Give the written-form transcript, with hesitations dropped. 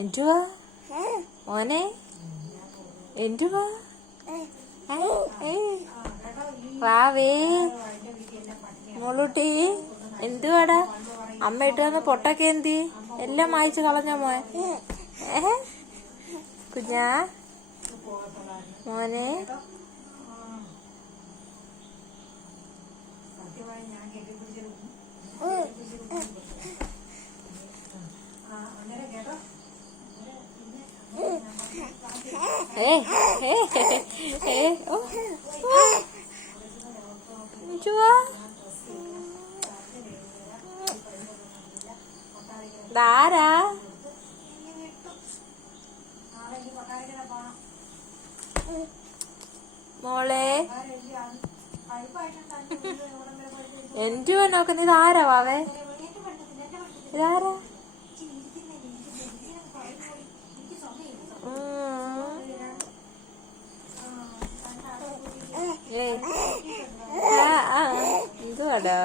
എന്തുവാ മോനെ? എന്തുവാ? വാവേ മോളൂട്ടി എന്തുവാടാ? അമ്മ ഇട്ട് തന്ന പൊട്ടൊക്കെ എന്തി? എല്ലാം മായിച്ചു കളഞ്ഞ മോൻ. കുഞ്ഞാ മോനെ ധാരാ മോളെ എന്തുവാ നോക്കുന്നത്? ഇതാരാ വാവേ? ഇതാരാ? എന്തുവാടാ?